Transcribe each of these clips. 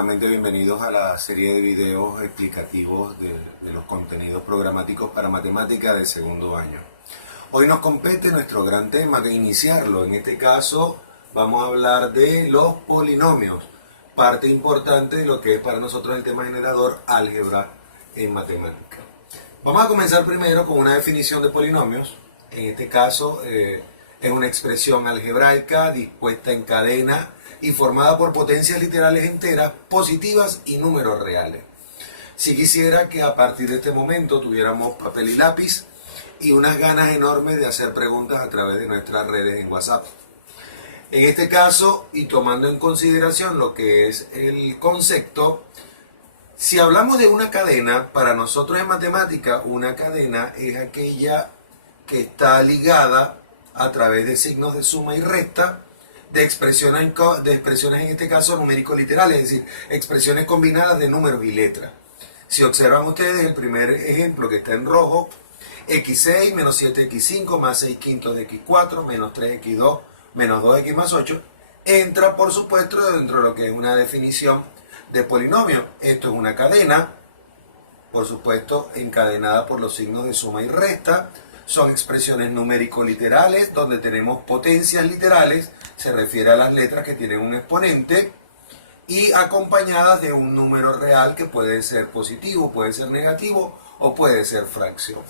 nuevamente bienvenidos a la serie de videos explicativos de los contenidos programáticos para matemática de segundo año. Hoy nos compete nuestro gran tema de iniciarlo. En este caso vamos a hablar de los polinomios, parte importante de lo que es para nosotros el tema generador álgebra en matemática. Vamos a comenzar primero con una definición de polinomios. En este caso es una expresión algebraica dispuesta en cadena y formada por potencias literales enteras, positivas y números reales. Si quisiera que a partir de este momento tuviéramos papel y lápiz y unas ganas enormes de hacer preguntas a través de nuestras redes en WhatsApp. En este caso, y tomando en consideración lo que es el concepto, si hablamos de una cadena, para nosotros en matemática, una cadena es aquella que está ligada a través de signos de suma y resta, de expresiones en este caso numérico-literales, es decir, expresiones combinadas de números y letras. Si observan ustedes el primer ejemplo que está en rojo, x6 menos 7x5 más 6 quintos de x4 menos 3x2 menos 2x más 8, entra por supuesto dentro de lo que es una definición de polinomio. Esto es una cadena, por supuesto encadenada por los signos de suma y resta. Son expresiones numérico-literales donde tenemos potencias literales, se refiere a las letras que tienen un exponente, y acompañadas de un número real que puede ser positivo, puede ser negativo o puede ser fracción.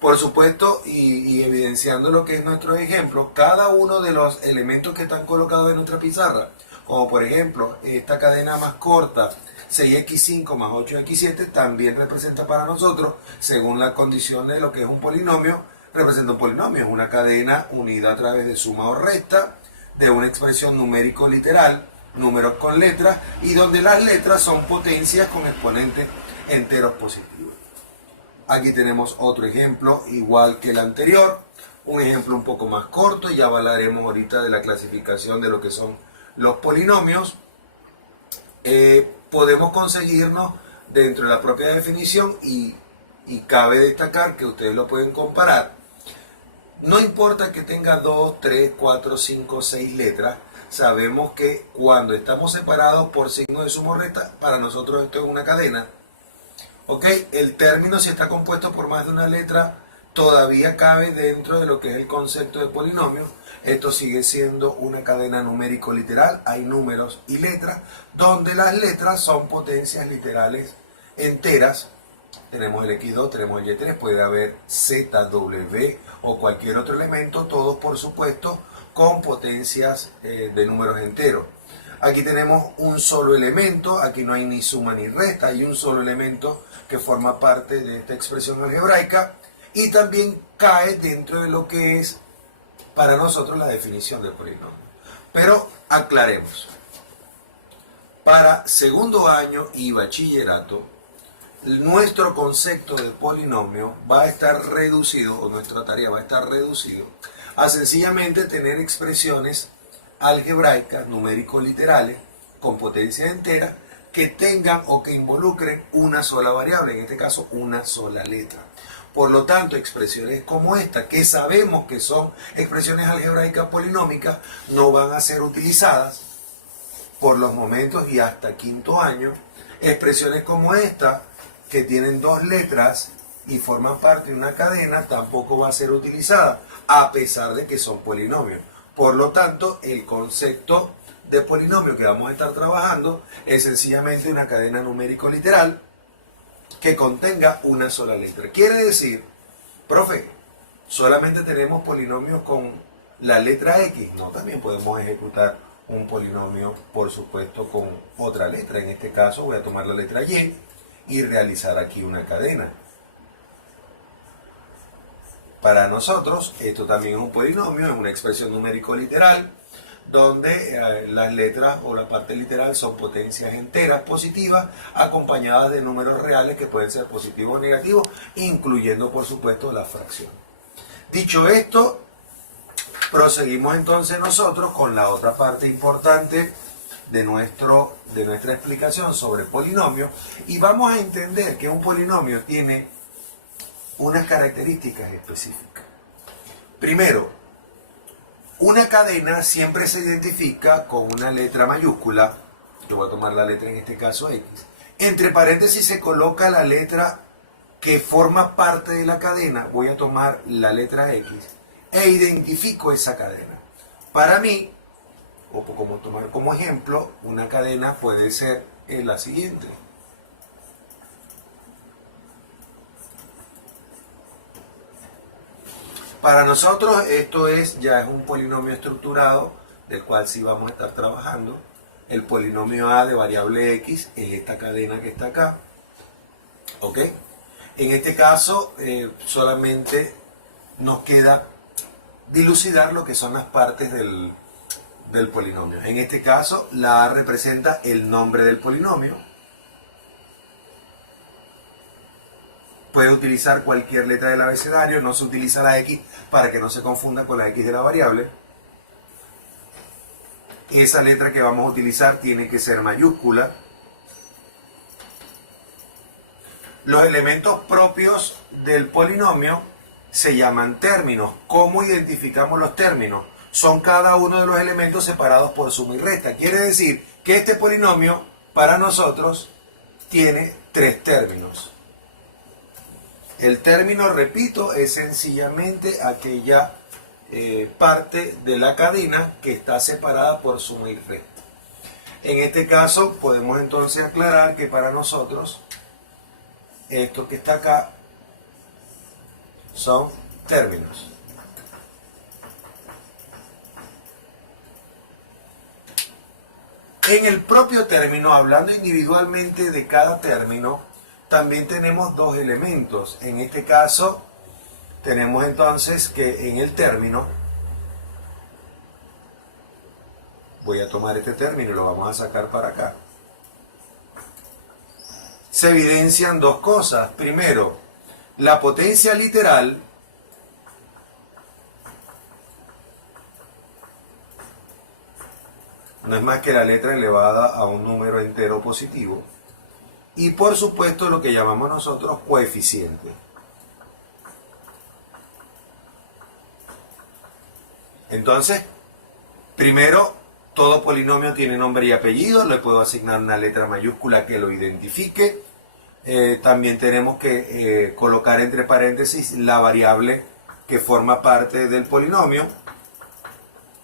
Por supuesto, y evidenciando lo que es nuestro ejemplo, cada uno de los elementos que están colocados en nuestra pizarra, como por ejemplo esta cadena más corta, 6x5 más 8x7, también representa para nosotros, según la condición de lo que es un polinomio, representa un polinomio, es una cadena unida a través de suma o resta, de una expresión numérico-literal, números con letras, y donde las letras son potencias con exponentes enteros positivos. Aquí tenemos otro ejemplo, igual que el anterior, un ejemplo un poco más corto, y ya hablaremos ahorita de la clasificación de lo que son los polinomios. Podemos conseguirnos dentro de la propia definición y cabe destacar que ustedes lo pueden comparar. No importa que tenga 2, 3, 4, 5, 6 letras, sabemos que cuando estamos separados por signos de suma o resta, para nosotros esto es una cadena. ¿Ok? El término, si está compuesto por más de una letra, todavía cabe dentro de lo que es el concepto de polinomio. Esto sigue siendo una cadena numérico-literal, hay números y letras, donde las letras son potencias literales enteras. Tenemos el x2, tenemos el y3, puede haber z, w o cualquier otro elemento, todos por supuesto con potencias de números enteros. Aquí tenemos un solo elemento, aquí no hay ni suma ni resta, hay un solo elemento que forma parte de esta expresión algebraica y también cae dentro de lo que es para nosotros la definición de polinomio. Pero aclaremos, para segundo año y bachillerato, nuestro concepto de polinomio va a estar reducido, o nuestra tarea va a estar reducido, a sencillamente tener expresiones algebraicas, numérico-literales, con potencia entera, que tengan o que involucren una sola variable, en este caso una sola letra. Por lo tanto, expresiones como esta, que sabemos que son expresiones algebraicas polinómicas, no van a ser utilizadas por los momentos y hasta quinto año. Expresiones como esta, que tienen dos letras y forman parte de una cadena, tampoco va a ser utilizada, a pesar de que son polinomios. Por lo tanto, el concepto de polinomio que vamos a estar trabajando es sencillamente una cadena numérico-literal que contenga una sola letra. Quiere decir, profe, solamente tenemos polinomios con la letra X. No, también podemos ejecutar un polinomio, por supuesto, con otra letra. En este caso voy a tomar la letra Y y realizar aquí una cadena. Para nosotros, esto también es un polinomio, es una expresión numérico-literal, donde las letras o la parte literal son potencias enteras positivas, acompañadas de números reales que pueden ser positivos o negativos, incluyendo por supuesto la fracción. Dicho esto, proseguimos entonces nosotros con la otra parte importante de nuestra explicación sobre polinomios, y vamos a entender que un polinomio tiene unas características específicas. Primero, una cadena siempre se identifica con una letra mayúscula yo voy a tomar la letra en este caso X, entre paréntesis se coloca la letra que forma parte de la cadena, voy a tomar la letra X e identifico esa cadena. Para mí, o como tomar como ejemplo, una cadena puede ser la siguiente. Para nosotros esto ya es un polinomio estructurado del cual sí vamos a estar trabajando. El polinomio A de variable X es esta cadena que está acá. ¿Ok? En este caso solamente nos queda dilucidar lo que son las partes del polinomio. En este caso la A representa el nombre del polinomio. Puede utilizar cualquier letra del abecedario, no se utiliza la X para que no se confunda con la X de la variable. Esa letra que vamos a utilizar tiene que ser mayúscula. Los elementos propios del polinomio se llaman términos. ¿Cómo identificamos los términos? Son cada uno de los elementos separados por suma y resta. Quiere decir que este polinomio para nosotros tiene 3 términos. El término, repito, es sencillamente aquella parte de la cadena que está separada por suma y resta. En este caso podemos entonces aclarar que para nosotros esto que está acá son términos. En el propio término, hablando individualmente de cada término, también tenemos 2 elementos. En este caso, tenemos entonces que en el término, voy a tomar este término y lo vamos a sacar para acá, se evidencian 2 cosas. Primero, la potencia literal no es más que la letra elevada a un número entero positivo. Y por supuesto lo que llamamos nosotros coeficiente. Entonces, primero, todo polinomio tiene nombre y apellido, le puedo asignar una letra mayúscula que lo identifique. También tenemos que colocar entre paréntesis la variable que forma parte del polinomio.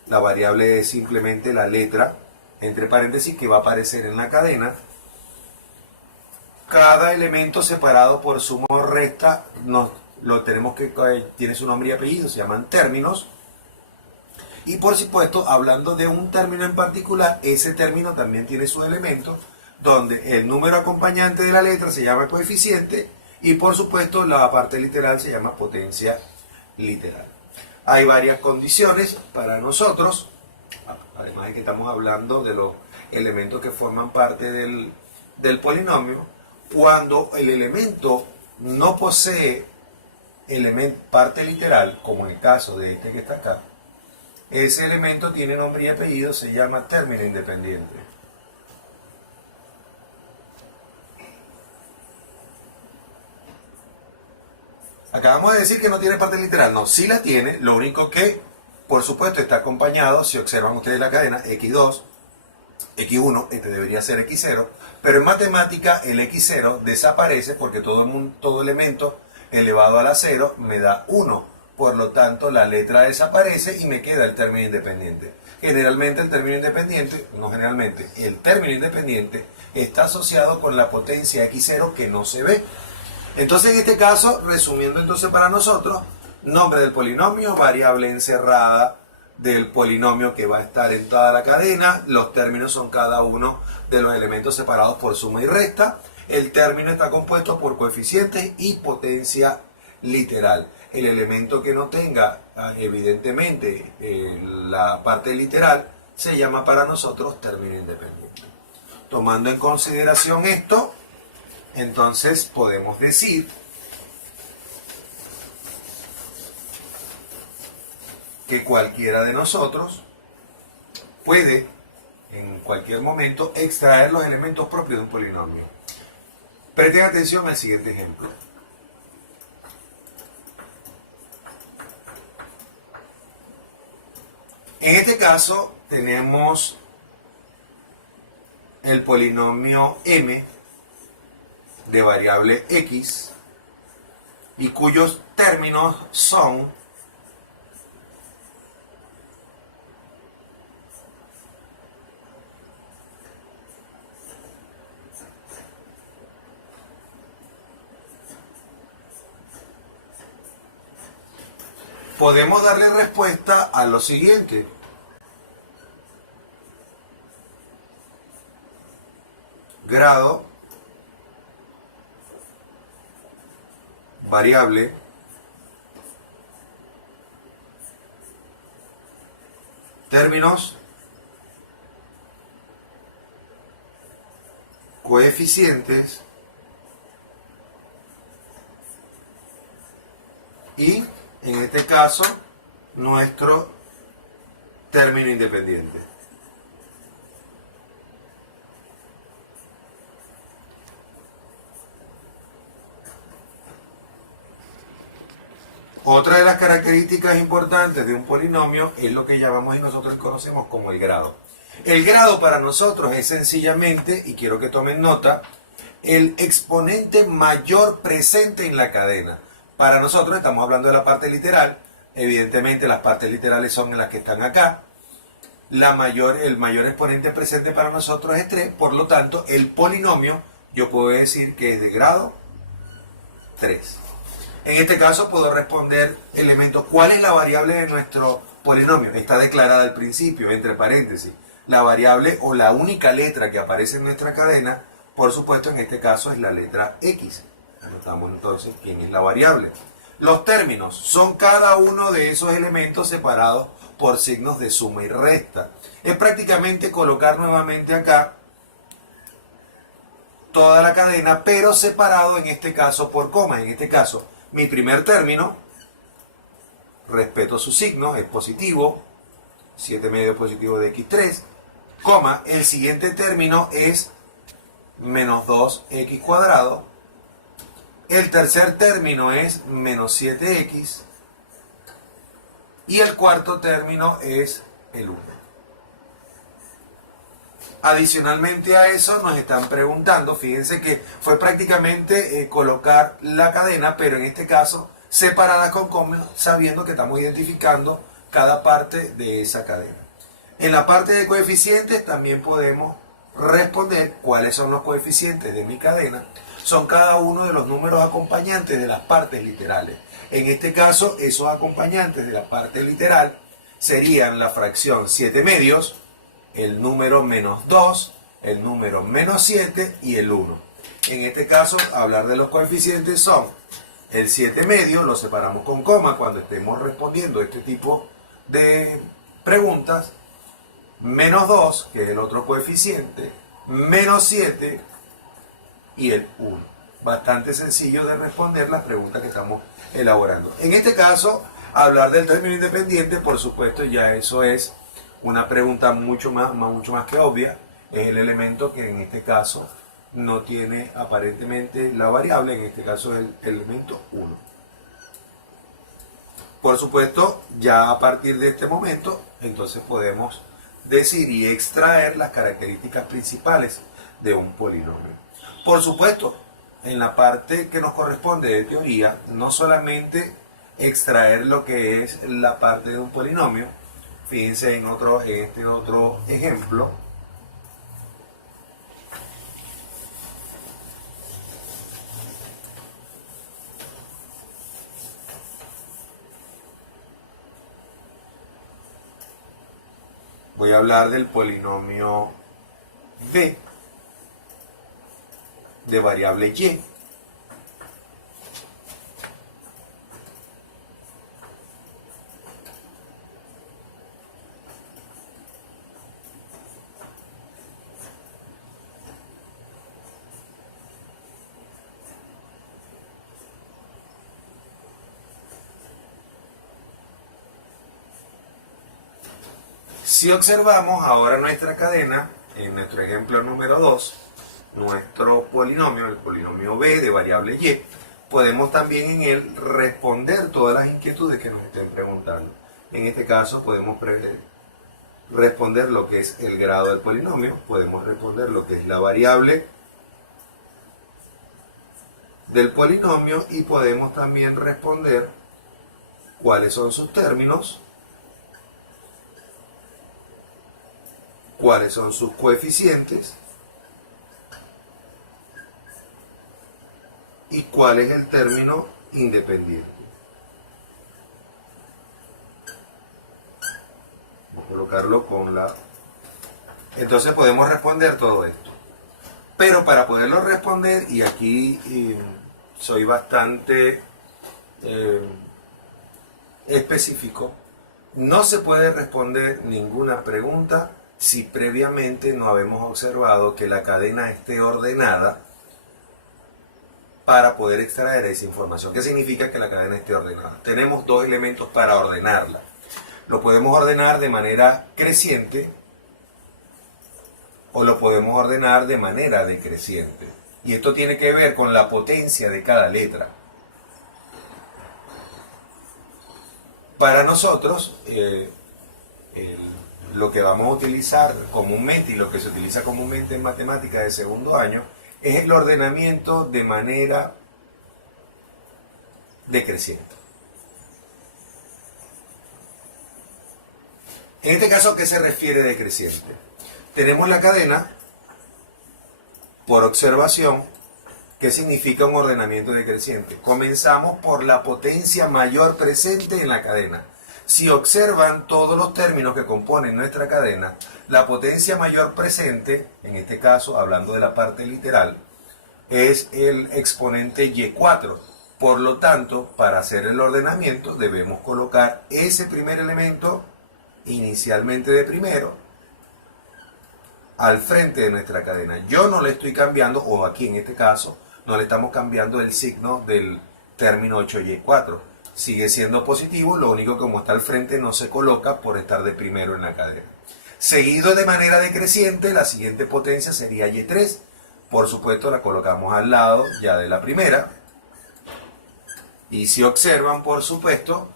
La variable es simplemente la letra entre paréntesis que va a aparecer en la cadena. Cada elemento separado por suma o resta lo tenemos que tiene su nombre y apellido, se llaman términos. Y por supuesto, hablando de un término en particular, ese término también tiene su elemento, donde el número acompañante de la letra se llama coeficiente y por supuesto la parte literal se llama potencia literal. Hay varias condiciones para nosotros, además de que estamos hablando de los elementos que forman parte del polinomio. Cuando el elemento no posee parte literal, como en el caso de este que está acá, ese elemento tiene nombre y apellido, se llama término independiente. Acabamos de decir que no tiene parte literal. No, sí la tiene, lo único que, por supuesto, está acompañado, si observan ustedes la cadena, x2, x1, este debería ser x0, pero en matemática el x0 desaparece porque todo elemento elevado a la 0 me da 1. Por lo tanto, la letra desaparece y me queda el término independiente. Generalmente el término independiente, no generalmente, el término independiente está asociado con la potencia x0 que no se ve. Entonces, en este caso, resumiendo entonces para nosotros, nombre del polinomio, variable encerrada del polinomio que va a estar en toda la cadena, los términos son cada uno de los elementos separados por suma y resta, el término está compuesto por coeficientes y potencia literal. El elemento que no tenga, evidentemente, la parte literal, se llama para nosotros término independiente. Tomando en consideración esto, entonces podemos decir que cualquiera de nosotros puede en cualquier momento extraer los elementos propios de un polinomio. Presten atención al siguiente ejemplo. En este caso tenemos el polinomio m de variable x y cuyos términos son podemos darle respuesta a lo siguiente. Grado, variable, términos, coeficientes y, en este caso, nuestro término independiente. Otra de las características importantes de un polinomio es lo que llamamos y nosotros conocemos como el grado. El grado para nosotros es sencillamente, y quiero que tomen nota, el exponente mayor presente en la cadena. Para nosotros estamos hablando de la parte literal, evidentemente las partes literales son las que están acá. El mayor exponente presente para nosotros es 3, por lo tanto el polinomio yo puedo decir que es de grado 3. En este caso puedo responder elementos. ¿Cuál es la variable de nuestro polinomio? Está declarada al principio, entre paréntesis. La variable o la única letra que aparece en nuestra cadena, por supuesto en este caso es la letra X. Anotamos entonces quién es la variable. Los términos son cada uno de esos elementos separados por signos de suma y resta. Es prácticamente colocar nuevamente acá toda la cadena, pero separado en este caso por comas. En este caso, mi primer término, respeto su signo, es positivo, 7 medios positivo de x3, coma, el siguiente término es menos 2x cuadrado, el tercer término es menos 7x, y el cuarto término es el 1. Adicionalmente a eso nos están preguntando, fíjense que fue prácticamente colocar la cadena, pero en este caso separada con coma, sabiendo que estamos identificando cada parte de esa cadena. En la parte de coeficientes también podemos responder cuáles son los coeficientes de mi cadena. Son cada uno de los números acompañantes de las partes literales. En este caso, esos acompañantes de la parte literal serían la fracción 7 medios, el número menos 2, el número menos 7 y el 1. En este caso, hablar de los coeficientes son el 7 medio, lo separamos con coma cuando estemos respondiendo este tipo de preguntas, menos 2, que es el otro coeficiente, menos 7 y el 1. Bastante sencillo de responder las preguntas que estamos elaborando. En este caso, hablar del término independiente, por supuesto, ya eso es una pregunta mucho más que obvia. Es el elemento que en este caso no tiene aparentemente la variable, en este caso es el elemento 1. Por supuesto, ya a partir de este momento, entonces podemos decir y extraer las características principales de un polinomio. Por supuesto, en la parte que nos corresponde de teoría, no solamente extraer lo que es la parte de un polinomio. Fíjense en este otro ejemplo. Voy a hablar del polinomio b de variable y. Si observamos ahora nuestra cadena, en nuestro ejemplo número 2, nuestro polinomio, el polinomio b de variable y, podemos también en él responder todas las inquietudes que nos estén preguntando. En este caso podemos responder lo que es el grado del polinomio, podemos responder lo que es la variable del polinomio y podemos también responder cuáles son sus términos, cuáles son sus coeficientes y cuál es el término independiente. Voy a colocarlo con la... Entonces podemos responder todo esto. Pero para poderlo responder, y aquí soy bastante específico, no se puede responder ninguna pregunta si previamente no habemos observado que la cadena esté ordenada para poder extraer esa información. ¿Qué significa que la cadena esté ordenada? Tenemos dos elementos para ordenarla. Lo podemos ordenar de manera creciente o lo podemos ordenar de manera decreciente. Y esto tiene que ver con la potencia de cada letra. Para nosotros, lo que vamos a utilizar comúnmente y lo que se utiliza comúnmente en matemáticas de segundo año es el ordenamiento de manera decreciente. En este caso, ¿a qué se refiere decreciente? Tenemos la cadena por observación, que significa un ordenamiento decreciente. Comenzamos por la potencia mayor presente en la cadena. Si observan todos los términos que componen nuestra cadena, la potencia mayor presente, en este caso hablando de la parte literal, es el exponente y4. Por lo tanto, para hacer el ordenamiento debemos colocar ese primer elemento inicialmente de primero al frente de nuestra cadena. Yo no le estoy cambiando, o aquí en este caso, no le estamos cambiando el signo del término 8y4. Sigue siendo positivo, lo único que como está al frente no se coloca por estar de primero en la cadena. Seguido de manera decreciente, la siguiente potencia sería y3. Por supuesto la colocamos al lado ya de la primera. Y si observan, por supuesto,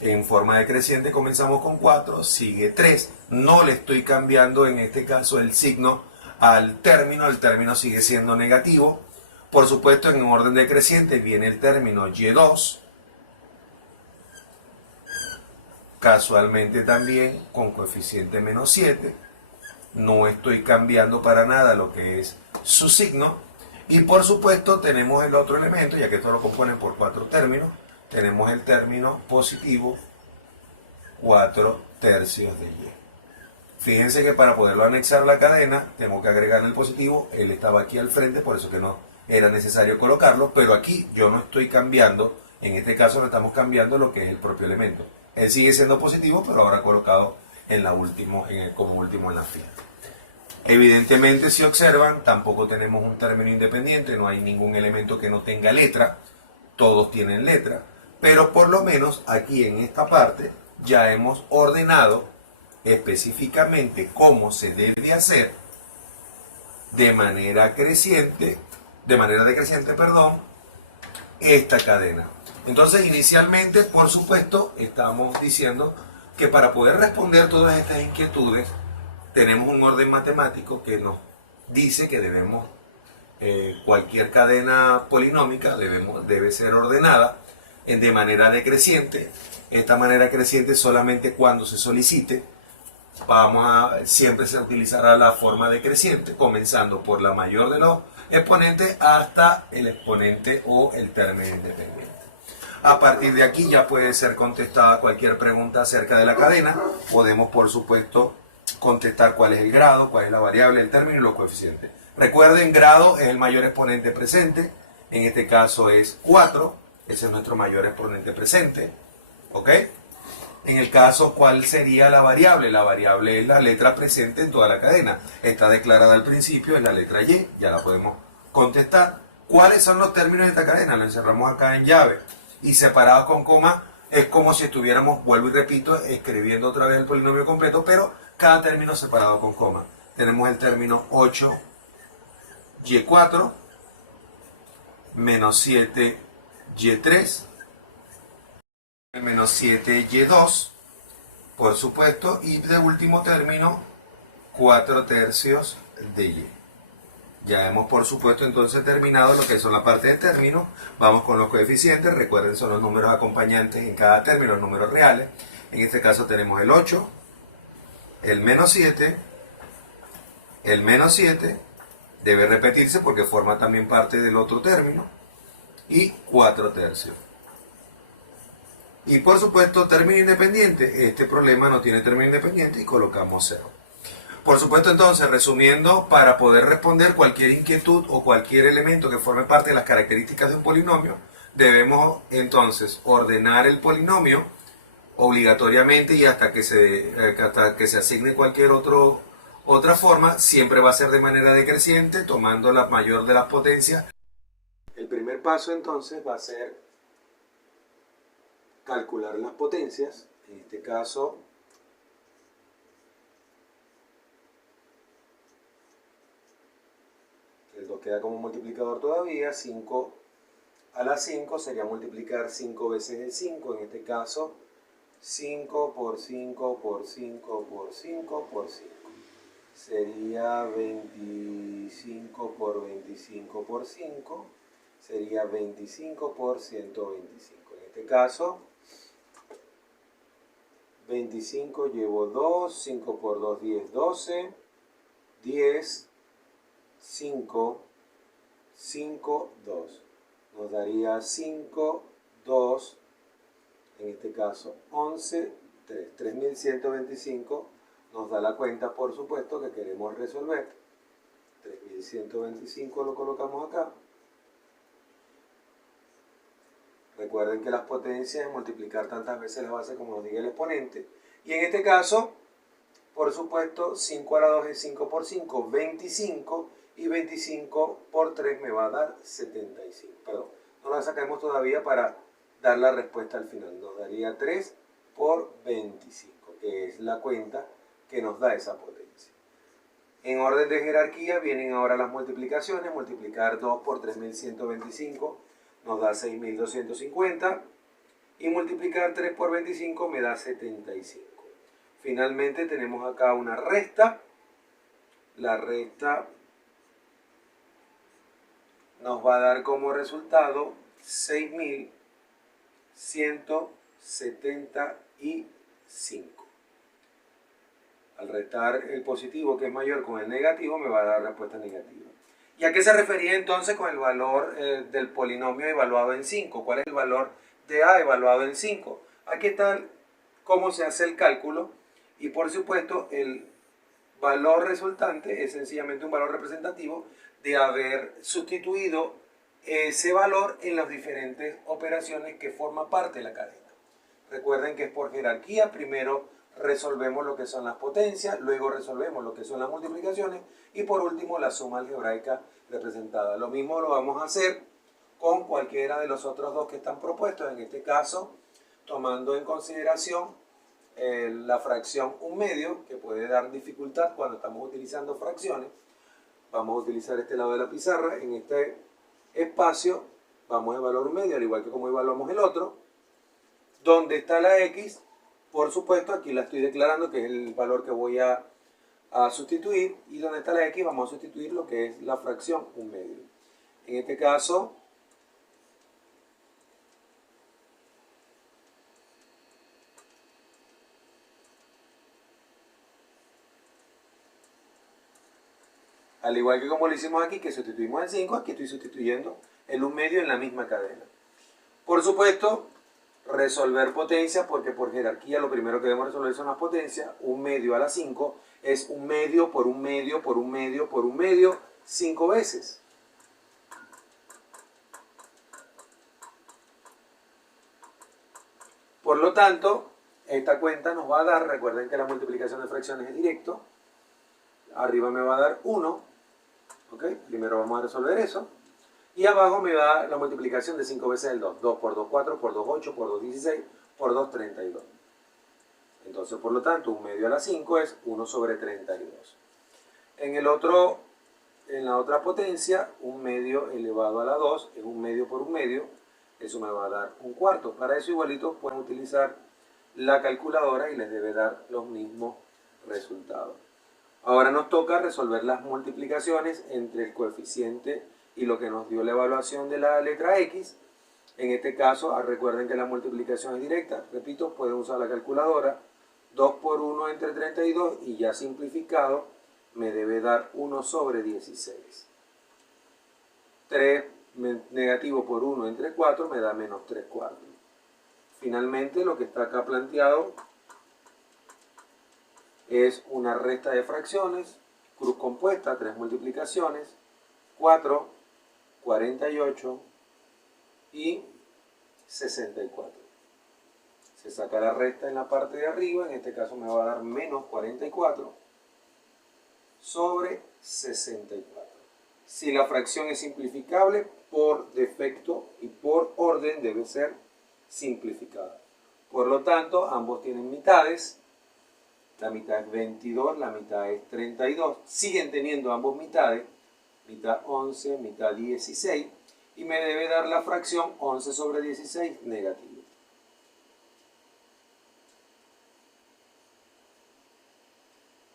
en forma decreciente comenzamos con 4, sigue 3. No le estoy cambiando en este caso el signo al término, el término sigue siendo negativo. Por supuesto, en orden decreciente viene el término y2. Casualmente también con coeficiente menos 7. No estoy cambiando para nada lo que es su signo. Y por supuesto tenemos el otro elemento, ya que esto lo compone por 4 términos. Tenemos el término positivo 4 tercios de y. Fíjense que para poderlo anexar a la cadena, tengo que agregarle el positivo. Él estaba aquí al frente, por eso que no era necesario colocarlo. Pero aquí yo no estoy cambiando, en este caso no estamos cambiando lo que es el propio elemento. Él sigue siendo positivo, pero ahora colocado como último en la fila. Evidentemente, si observan, tampoco tenemos un término independiente, no hay ningún elemento que no tenga letra, todos tienen letra. Pero por lo menos aquí en esta parte ya hemos ordenado específicamente cómo se debe hacer de manera decreciente, esta cadena. Entonces, inicialmente, por supuesto, estamos diciendo que para poder responder todas estas inquietudes, tenemos un orden matemático que nos dice que debemos, cualquier cadena polinómica debe ser ordenada de manera decreciente. Esta manera creciente solamente cuando se solicite. Siempre se utilizará la forma decreciente, comenzando por la mayor de los exponentes hasta el exponente o el término independiente. A partir de aquí ya puede ser contestada cualquier pregunta acerca de la cadena. Podemos, por supuesto, contestar cuál es el grado, cuál es la variable, el término y los coeficientes. Recuerden, grado es el mayor exponente presente. En este caso es 4. Ese es nuestro mayor exponente presente. ¿Ok? En el caso, ¿cuál sería la variable? La variable es la letra presente en toda la cadena. Está declarada al principio, es la letra Y. Ya la podemos contestar. ¿Cuáles son los términos de esta cadena? Lo encerramos acá en llave. Y separados con coma, es como si estuviéramos, vuelvo y repito, escribiendo otra vez el polinomio completo, pero cada término separado con coma. Tenemos el término 8y4 menos 7y3 menos 7y2 por supuesto, y de último término 4/3 de y. Ya hemos, por supuesto, entonces terminado lo que son la parte de términos. Vamos con los coeficientes. Recuerden, son los números acompañantes en cada término, los números reales. En este caso tenemos el 8, el -7, el -7, debe repetirse porque forma también parte del otro término, y 4/3. Y por supuesto, término independiente. Este problema no tiene término independiente y colocamos 0. Por supuesto, entonces, resumiendo, para poder responder cualquier inquietud o cualquier elemento que forme parte de las características de un polinomio, debemos entonces ordenar el polinomio obligatoriamente, y hasta que se asigne cualquier otra forma, siempre va a ser de manera decreciente, tomando la mayor de las potencias. El primer paso entonces va a ser calcular las potencias. En este caso, el 2 queda como multiplicador todavía. 5 a la 5 sería multiplicar 5 veces el 5. En este caso, 5 por 5 por 5 por 5 por 5. Sería 25 por 25 por 5. Sería 25 por 125. En este caso, 25 llevo 2, 5 por 2, 10, 12, 10, 5, 5, 2. Nos daría 5, 2, en este caso 11, 3. 3125 nos da la cuenta, por supuesto, que queremos resolver. 3125 lo colocamos acá. Recuerden que las potencias es multiplicar tantas veces la base como nos diga el exponente. Y en este caso, por supuesto, 5 a la 2 es 5 por 5, 25. Y 25 por 3 me va a dar 75. Perdón, no la sacamos todavía para dar la respuesta al final. Nos daría 3 por 25, que es la cuenta que nos da esa potencia. En orden de jerarquía vienen ahora las multiplicaciones. Multiplicar 2 por 3125 nos da 6250. Y multiplicar 3 por 25 me da 75. Finalmente tenemos acá una resta. La resta nos va a dar como resultado 6175. Al restar el positivo, que es mayor, con el negativo, me va a dar respuesta negativa. ¿Y a qué se refería entonces con el valor del polinomio evaluado en 5? ¿Cuál es el valor de A evaluado en 5? Aquí está cómo se hace el cálculo, y por supuesto el valor resultante es sencillamente un valor representativo de haber sustituido ese valor en las diferentes operaciones que forman parte de la cadena. Recuerden que es por jerarquía. Primero resolvemos lo que son las potencias, luego resolvemos lo que son las multiplicaciones y por último la suma algebraica representada. Lo mismo lo vamos a hacer con cualquiera de los otros dos que están propuestos. En este caso, tomando en consideración la fracción 1/2, que puede dar dificultad cuando estamos utilizando fracciones. Vamos a utilizar este lado de la pizarra. En este espacio vamos a evaluar 1/2, al igual que como evaluamos el otro. ¿Dónde está la x? Por supuesto, aquí la estoy declarando, que es el valor que voy a sustituir. Y donde está la x, vamos a sustituir lo que es la fracción 1/2. En este caso, al igual que como lo hicimos aquí, que sustituimos el 5, aquí estoy sustituyendo el 1/2 en la misma cadena. Por supuesto, resolver potencias, porque por jerarquía lo primero que debemos resolver son las potencias. 1/2 a la 5 es 1/2 por 1/2 por 1/2 por 1/2, 5 veces. Por lo tanto, esta cuenta nos va a dar, recuerden que la multiplicación de fracciones es directo, arriba me va a dar 1, ¿ok? Primero vamos a resolver eso. Y abajo me da la multiplicación de 5 veces el 2. 2 por 2, 4, por 2, 8, por 2, 16, por 2, 32. Entonces, por lo tanto, 1/2 a la 5 es 1 sobre 32. En la otra potencia, 1/2 elevado a la 2 es 1/2 por 1/2. Eso me va a dar 1/4. Para eso igualito pueden utilizar la calculadora y les debe dar los mismos resultados. Ahora nos toca resolver las multiplicaciones entre el coeficiente y lo que nos dio la evaluación de la letra X. En este caso, recuerden que la multiplicación es directa. Repito, pueden usar la calculadora. 2 por 1 entre 32 y ya simplificado me debe dar 1 sobre 16. 3 negativo por 1 entre 4 me da menos 3 cuartos. Finalmente, lo que está acá planteado es una resta de fracciones, cruz compuesta, 3 multiplicaciones, 4, 48 y 64. Se saca la resta en la parte de arriba, en este caso me va a dar menos 44 sobre 64. Si la fracción es simplificable, por defecto y por orden debe ser simplificada. Por lo tanto, ambos tienen mitades. La mitad es 22, la mitad es 32. Siguen teniendo ambos mitades, mitad 11, mitad 16. Y me debe dar la fracción 11 sobre 16 negativo.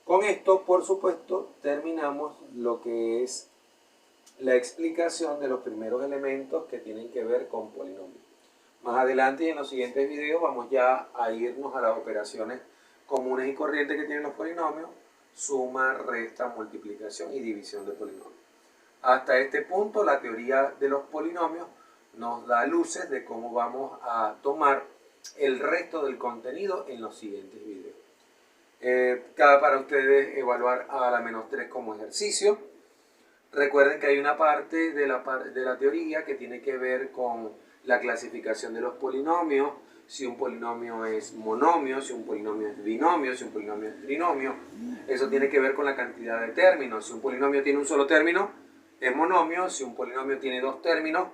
Con esto, por supuesto, terminamos lo que es la explicación de los primeros elementos que tienen que ver con polinomios. Más adelante y en los siguientes videos vamos ya a irnos a las operaciones comunes y corrientes que tienen los polinomios: suma, resta, multiplicación y división de polinomios. Hasta este punto, la teoría de los polinomios nos da luces de cómo vamos a tomar el resto del contenido en los siguientes videos. Cada para ustedes evaluar a la menos 3 como ejercicio. Recuerden que hay una parte de la teoría que tiene que ver con la clasificación de los polinomios, si un polinomio es monomio, si un polinomio es binomio, si un polinomio es trinomio. Eso tiene que ver con la cantidad de términos. Si un polinomio tiene un solo término, es monomio. Si un polinomio tiene 2 términos,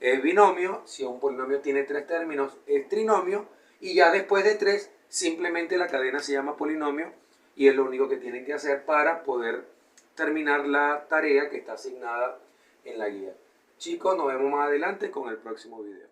es binomio. Si un polinomio tiene 3 términos, es trinomio. Y ya después de 3, simplemente la cadena se llama polinomio y es lo único que tienen que hacer para poder terminar la tarea que está asignada en la guía. Chicos, nos vemos más adelante con el próximo video.